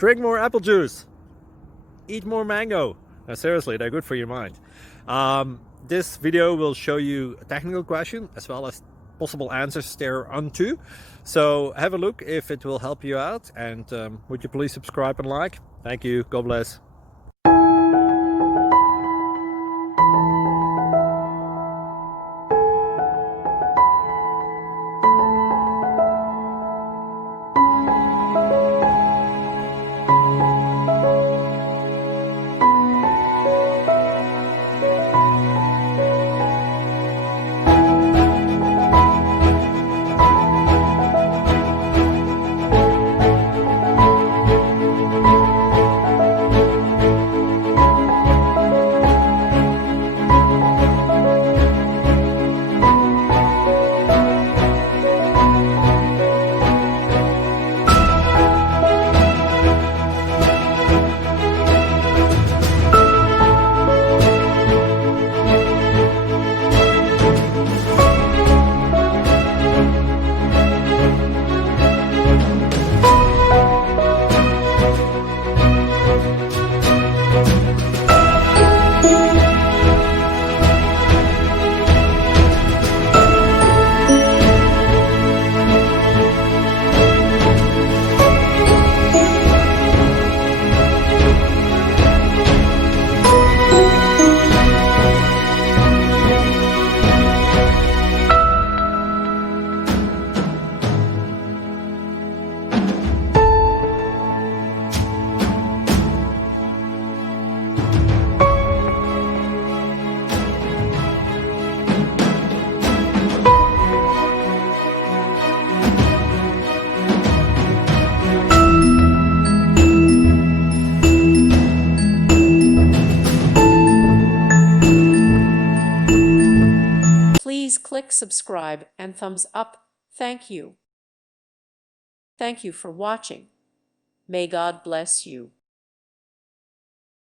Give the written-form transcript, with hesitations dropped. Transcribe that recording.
Drink more apple juice. Eat more mango. Now, seriously, they're good for your mind. This video will show you a technical question as well as possible answers thereunto. So have a look if it will help you out, and would you please subscribe and like? Thank you. God bless. Please click subscribe and thumbs up. Thank you. Thank you for watching. May God bless you.